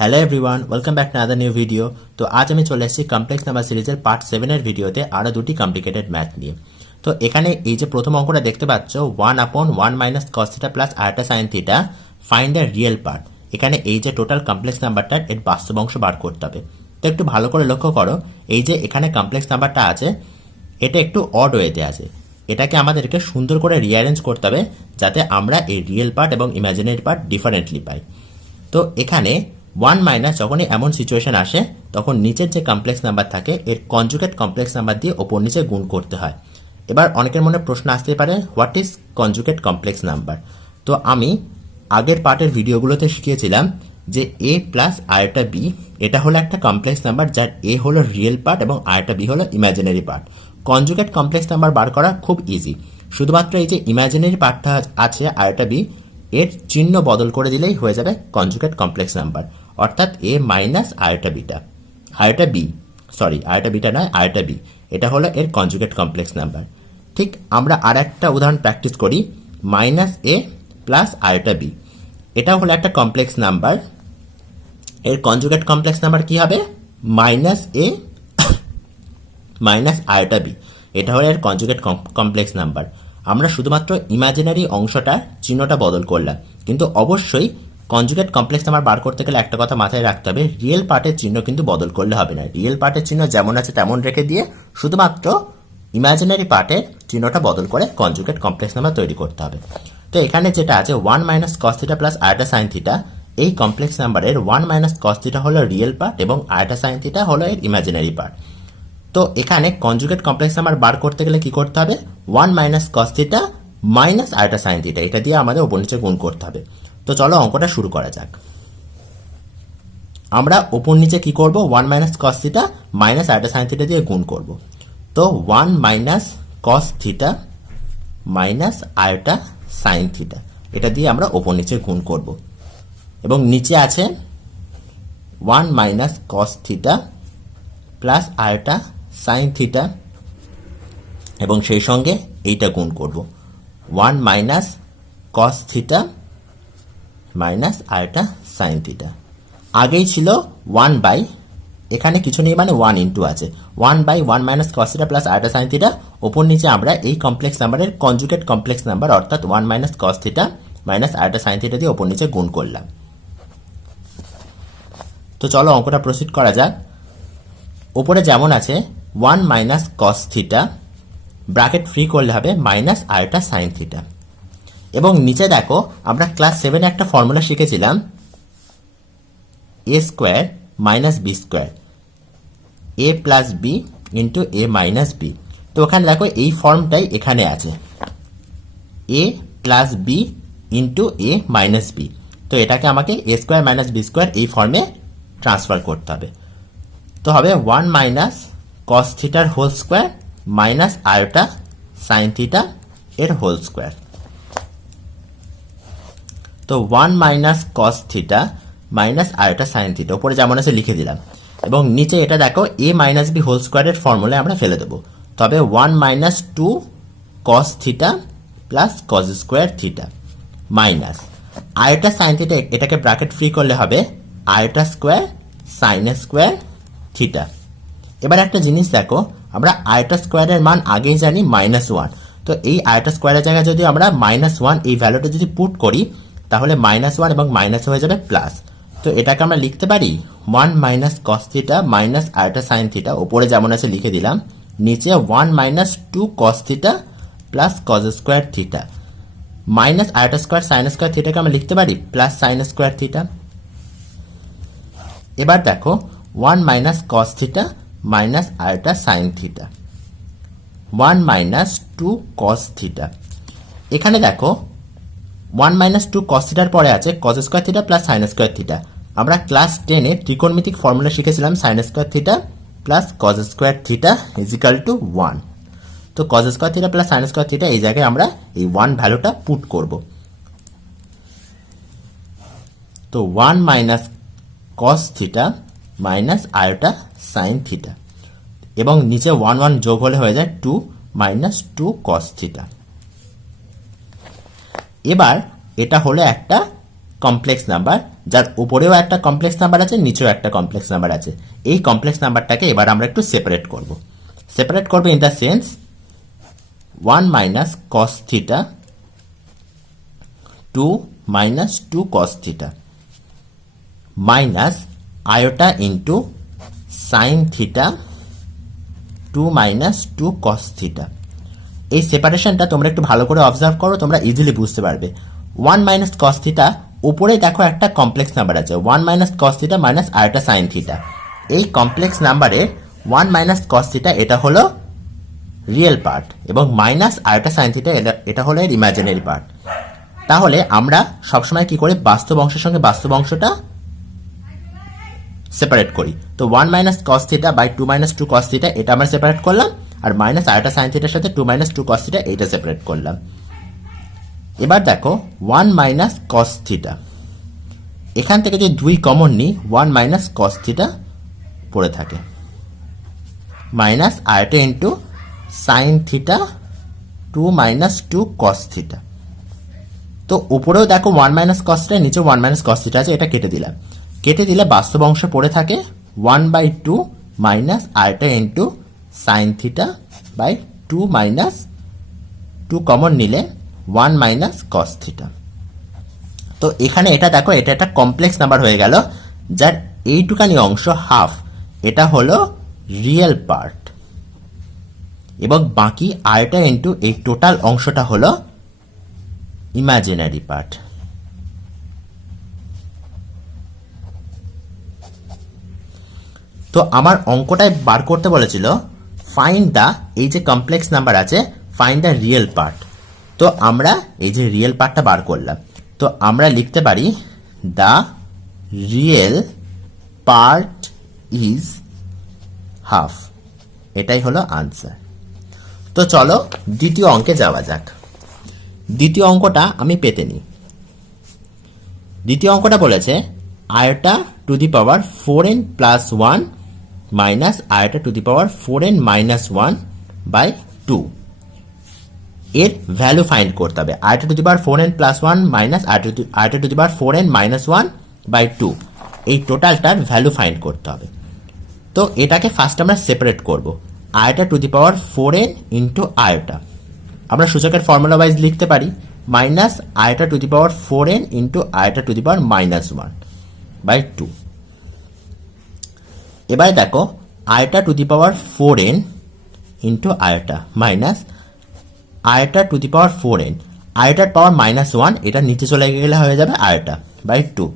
Hello everyone, welcome back to other new video. তো আজ আমি চলে এসেছি কমপ্লেক্স নাম্বার সিরিজের পার্ট 7 এর ভিডিওতে আরও দুটি কমপ্লিকেটেড ম্যাথ নিয়ে। তো এখানে এই যে প্রথম অঙ্কটা দেখতে পাচ্ছ 1/1 - cos থিটা প্লাস আরেকটা sine theta, find the real part. এখানে এই যে টোটাল কমপ্লেক্স নাম্বারটার এর বাস্তব অংশ বার করতে হবে। তো একটু ভালো করে লক্ষ্য করো, এই যে এখানে কমপ্লেক্স নাম্বারটা আছে এটা একটু অড ওয়েতে আছে। এটাকে আমাদেরকে সুন্দর করে রিঅ্যারেঞ্জ করতে হবে যাতে আমরা এই রিয়েল পার্ট এবং ইমাজিনারি পার্ট ডিফারেন্টলি পাই। তো এখানে 1 - যখনই এমন সিচুয়েশন আসে তখন নিচের যে কমপ্লেক্স নাম্বার থাকে এর কনজুগেট কমপ্লেক্স নাম্বার দিয়ে ওপর নিচে গুণ করতে হয়। এবার অনেকের মনে প্রশ্ন আসতে পারে, what is conjugate complex number? তো আমি আগের পার্টের ভিডিওগুলোতে শিখিয়েছিলাম যে a প্লাস আরেকটা b এটা হলো একটা কমপ্লেক্স নাম্বার যার a হলো রিয়েল পার্ট এবং আরেকটা b হলো imaginary part. Conjugate complex number বার করা খুব ইজি, শুধুমাত্র এই যে ইমাজিনারি পার্টটা আছে আরেকটা b এর চিহ্ন বদল করে দিলেই হয়ে যাবে কনজুগেট কমপ্লেক্স নাম্বার, অর্থাৎ a মাইনাস আরেকটা বিটা, আরেকটা b, সরি আরেকটা বিটা নয় আরেকটা b, এটা হলো এর কনজুগেট কমপ্লেক্স নাম্বার। ঠিক আমরা আর একটা উদাহরণ প্র্যাকটিস করি, মাইনাস a প্লাস আরেকটা b, এটা হলো একটা কমপ্লেক্স নাম্বার, এর কনজুগেট কমপ্লেক্স নাম্বার কি হবে? মাইনাস a মাইনাস আরেকটা b, এটা হলো এর কনজুগেট কমপ্লেক্স নাম্বার। আমরা শুধুমাত্র ইমাজিনারি অংশটার চিহ্নটা বদল করলাম, কিন্তু অবশ্যই কনজুগেট কমপ্লেক্স নাম্বার বার করতে গেলে একটা কথা মাথায় রাখতে হবে, রিয়েল পার্টের চিহ্ন কিন্তু বদল করলে হবে না। রিয়েল পার্টের চিহ্ন যেমন আছে তেমন রেখে দিয়ে শুধুমাত্র ইমাজিনারি পার্টের চিহ্নটা বদল করে কনজুগেট কমপ্লেক্স নাম্বার তৈরি করতে হবে। তো এখানে যেটা আছে 1 - cos থিটা প্লাস আরেকটা সাইন থিটা, এই কমপ্লেক্স নাম্বারের 1 - cos থিটা হলো রিয়েল পার্ট এবং আরেকটা সাইন থিটা হলো এর ইমাজিনারি পার্ট। তো এখানে কনজুগেট কমপ্লেক্স নাম্বার বার করতে গেলে কি করতে হবে? 1 - cos থিটা মাইনাস আরেকটা সাইন থিটা, এটা দিয়ে আমাদের ওপর নিচে গুণ করতে হবে। তো চলো অঙ্কটা শুরু করা যাক। আমরা ওপর নিচে কি করব? 1 - cos থিটা মাইনাস আরেকটা সাইন থিটা দিয়ে গুণ করব। তো 1 - cos থিটা মাইনাস আরেকটা সাইন থিটা, এটা দিয়ে আমরা ওপর নিচে গুণ করব এবং নিচে আছে 1 - cos থিটা প্লাস আরেকটা সাইন থিটা এবং সেই সঙ্গে এইটা গুণ করব 1 - cos থিটা মাইনাস আরেকটা সাইন থিটা। আগেই ছিল 1 এখানে কিছু নেই মানে 1 ইন্টু আছে 1 - cos থিটা প্লাস আরেকটা সাইন থিটা, ওপর নিচে আমরা এই কমপ্লেক্স নাম্বারের কনজুগেট কমপ্লেক্স নাম্বার অর্থাৎ 1 - cos থিটা মাইনাস আরেকটা সাইন থিটা দিয়ে ওপর নিচে গুণ করলাম। তো চলো অঙ্কটা প্রসিড করা যাক। ওপরে যেমন আছে 1 - cos থিটা, ব্র্যাকেট ফ্রি করলে হবে মাইনাস আরেকটা সাইন থিটা, এবং নিচে দেখো আমরা ক্লাস 7 একটা ফর্মুলা শিখেছিলাম a square minus B square, a plus B into a minus B. তো ওখানে দেখো এই ফর্মটাই এখানে আছে, a plus B into a minus B. তো এটাকে আমাকে a square minus B square এই ফর্মে ট্রান্সফার করতে হবে। তো হবে 1 - cos থিটার হোল স্কোয়ার মাইনাস আরেকটা সাইন থিটা এর হোল স্কোয়ার। তো 1 - cos থিটা মাইনাস আরেকটা সাইন থিটা উপরে যেমন আছে লিখে দিলাম, এবং নিচে এটা দেখো a মাইনাস বি হোল স্কোয়ারের ফর্মুলায় আমরা ফেলে দেবো। তবে 1 - 2 cos theta plus cos square theta minus আরেকটা সাইন থিটা, এটাকে ব্র্যাকেট ফ্রি করলে হবে আরেকটা স্কোয়ার সাইন স্কোয়ার থিটা। এবার একটা জিনিস দেখো, আমরা আরেকটা স্কোয়ারের মান আগেই জানি -1, তো এই আরেকটা স্কোয়ারের জায়গায় যদি আমরা -1 এই ভ্যালুটা যদি পুট করি তাহলে -1 এবং মাইনাস হয়ে যাবে প্লাস। তো এটাকে আমরা লিখতে পারি 1 - cos থিটা মাইনাস আরেকটা সাইন থিটা, ওপরে যেমন আছে লিখে দিলাম, নিচে 1 - 2 cos theta plus cos square theta minus আরেকটা স্কোয়ার সাইন স্কোয়ার থিটাকে আমরা লিখতে পারি প্লাস সাইন স্কোয়ার থিটা। এবার দেখো 1 - cos থিটা মাইনাস আরেকটা সাইন থিটা 1 - 2 cos থিটা। এখানে দেখো 1 - 2 cos থিটার পরে আছে cos square theta plus sine square theta. আমরা ক্লাস 10-এ ত্রিকোণমিতিক ফর্মুলা শিখেছিলাম sine square theta plus cos square theta is equal to 1। তো cos square theta plus sine square theta এই জায়গায় আমরা এই 1 ভ্যালুটা পুট করব। তো 1 - cos থিটা মাইনাস আরেকটা সাইন থিটা, এবং নিচে 1 যোগ হলে হয়ে যায় 2 - 2 cos থিটা। এবার এটা হলো একটা কমপ্লেক্স নাম্বার, যার উপরেও একটা কমপ্লেক্স নাম্বার আছে, নিচেও একটা কমপ্লেক্স নাম্বার আছে। এই কমপ্লেক্স নাম্বারটাকে এবার আমরা একটু সেপারেট করব। সেপারেট করব in the sense 1 minus cos theta 2 minus 2 cos theta minus iota into sine theta 2 minus 2 cos theta. এই সেপারেশনটা তোমরা একটু ভালো করে অবজার্ভ করো, তোমরা ইজিলি বুঝতে পারবে। 1 মাইনাস কস থিটা, উপরে দেখো একটা কমপ্লেক্স নাম্বার আছে 1 minus cos theta minus iota sine theta. এই কমপ্লেক্স নাম্বারের 1 মাইনাস কস থিটা এটা হলো রিয়েল পার্ট এবং মাইনাস আয়োটা সাইন থিটা এটা হলো এর ইমাজিনারি পার্ট। তাহলে আমরা সবসময় কি করি, বাস্তব অংশের সঙ্গে বাস্তব অংশটা সেপারেট করি। তো 1 minus cos theta by 2 minus 2 cos theta এটা আমরা সেপারেট করলাম, আর মাইনাস আয়োটা সাইন থিটার সাথে 2 মাইনাস 2 কস থিটা এইটা সেপারেট করলাম। এবার দেখো 1 মাইনাস কস থিটা, এখান থেকে যদি 2 কমন নিই 1 মাইনাস কস থিটা পড়ে থাকে, minus iota into sine theta 2 minus 2 cos theta. তো উপরেও দেখো 1 মাইনাস কস থিটা, নিচে 1 মাইনাস কস থিটা আছে, এটা কেটে দিলাম। কেটে দিলে বাস্তব অংশ পড়ে থাকে 1/2 minus iota into sine theta by 2 minus 2 common নিলে 1 মাইনাস কস থিটা। তো এখানে এটা দেখো, এটা একটা কমপ্লেক্স নাম্বার হয়ে গেল, যার এইটুকানি অংশ হাফ এটা হলো রিয়েল পার্ট এবং বাকি আয়োটা ইন্টু এই টোটাল অংশটা হলো ইমাজিনারি পার্ট। তো আমার অঙ্কটায় বার করতে বলেছিল ফাইন্ড দা, এই যে কমপ্লেক্স নাম্বার আছে, ফাইন্ড দা রিয়েল পার্ট। তো আমরা এই যে রিয়েল পার্টটা বার করলাম, তো আমরা লিখতে পারি দা রিয়েল পার্ট ইজ হাফ, এটাই হলো আনসার। তো চলো দ্বিতীয় অঙ্কে যাওয়া যাক। দ্বিতীয় অঙ্কটা আমি পেতে নিই। দ্বিতীয় অঙ্কটা বলেছে iota to the power 4n plus 1 minus iota to the power 4n minus 1 by 2 এর ভ্যালু ফাইন্ড করতে হবে। Iota to the power 4n plus 1 minus iota to the power 4n minus 1 by 2 এই টোটালটার ভ্যালু ফাইন্ড করতে হবে। তো এটাকে first আমরা separate করব। Iota to the power 4n into iota, আমরা সূচকের ফর্মুলা ওয়াইজ লিখতে পারি minus iota to the power 4n into iota to the power minus 1 by 2। এবার দেখো iota to the power 4n into iota minus iota to the power 4n, আয়োটার power minus 1 এটা নিচে চলে গেলে হয়ে যাবে আয়োটা বাই 2।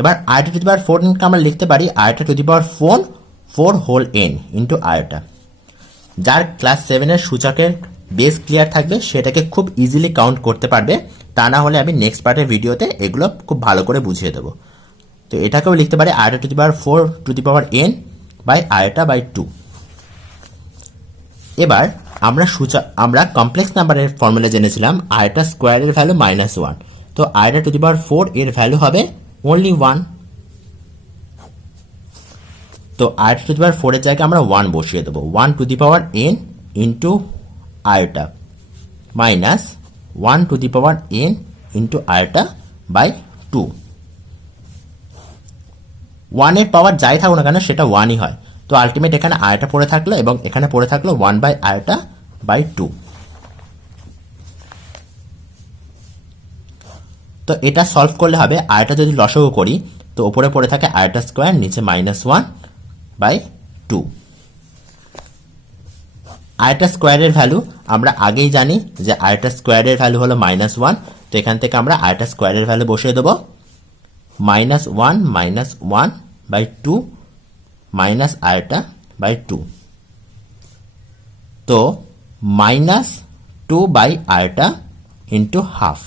এবার iota to the power 4n কে আমরা লিখতে পারি iota to the power 4 whole n into iota. যার ক্লাস 7 এর সূচকের বেস ক্লিয়ার থাকবে সেটাকে খুব ইজিলি কাউন্ট করতে পারবে, তা না হলে আমি নেক্সট পার্টের ভিডিওতে এগুলো খুব ভালো করে বুঝিয়ে দেবো। তো এটাকেও লিখতে পারি iota to the power 4 to the power n by iota by 2। এবার আমরা কমপ্লেক্স নাম্বারের ফর্মুলা জেনেছিলাম আয়োটা স্কোয়ারের ভ্যালু মাইনাস 1, তো আয়োটা টু দি পাওয়ার 4 এর ভ্যালু হবে অনলি 1। তো আয়োটা টু দি পাওয়ার 4 এর জায়গায় আমরা 1 বসিয়ে দেবো, 1 to the power n into iota minus 1 to the power n into iota by 2। 1 এর পাওয়ার যাই থাকুক না কেন সেটা 1ই হয়, তো আলটিমেট এখানে আয়োটা পড়ে থাকলো এবং এখানে পড়ে থাকলো 1 বাই আয়োটা বাই 2। তো এটা সলভ করলে হবে আয়োটা যদি লসাগু করি তো উপরে পড়ে থাকে আয়োটা স্কোয়ার, নিচে মাইনাস 1 বাই 2। আয়োটা স্কোয়ারের ভ্যালু আমরা আগেই জানি যে আয়োটা স্কোয়ারের ভ্যালু হলো মাইনাস 1, তো এখান থেকে আমরা আয়োটা স্কোয়ারের ভ্যালু বসিয়ে দেবো minus 1 by 2 minus iota by 2। তো minus 2 by iota into half,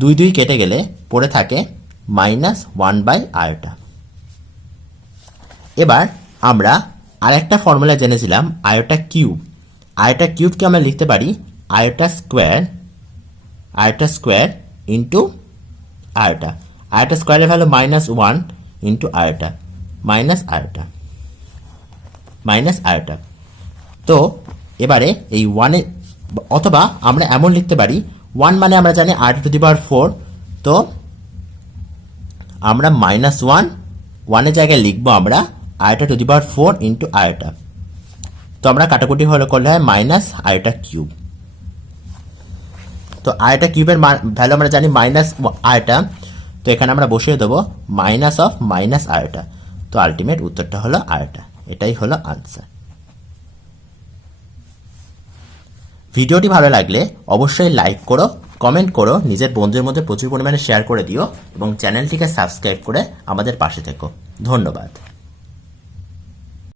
2 কেটে গেলে পড়ে থাকে মাইনাস 1 বাই আয়োটা। এবার আমরা আরেকটা ফর্মুলা জেনেছিলাম আয়োটা কিউব। আয়োটা কিউবকে আমরা লিখতে পারি iota square into iota. Iota স্কোয়ারের value minus 1 into iota minus iota. তো এবারে এই 1 অথবা আমরা এমন লিখতে পারি 1 মানে আমরা জানি আয়োটা টু দি পাওয়ার 4, তো আমরা মাইনাস ওয়ান ওয়ানের জায়গায় লিখবো আমরা iota to the power 4 into iota. তো আমরা কাটাকুটি হলে করলে হয় মাইনাস আয়োটা কিউব। তো আয়োটা কিউবের ভ্যালু আমরা জানি মাইনাস আয়োটা, তো এখানে আমরা বসিয়ে দেবো মাইনাস অফ মাইনাস আয়োটা। তো আলটিমেট উত্তরটা হলো আয়োটা। এটাই হলো আনসার। ভিডিওটি ভালো লাগলে অবশ্যই লাইক করো, কমেন্ট করো, নিজের বন্ধুদের মধ্যে প্রচুর পরিমাণে শেয়ার করে দিও এবং চ্যানেলটিকে সাবস্ক্রাইব করে আমাদের পাশে থেকো। ধন্যবাদ।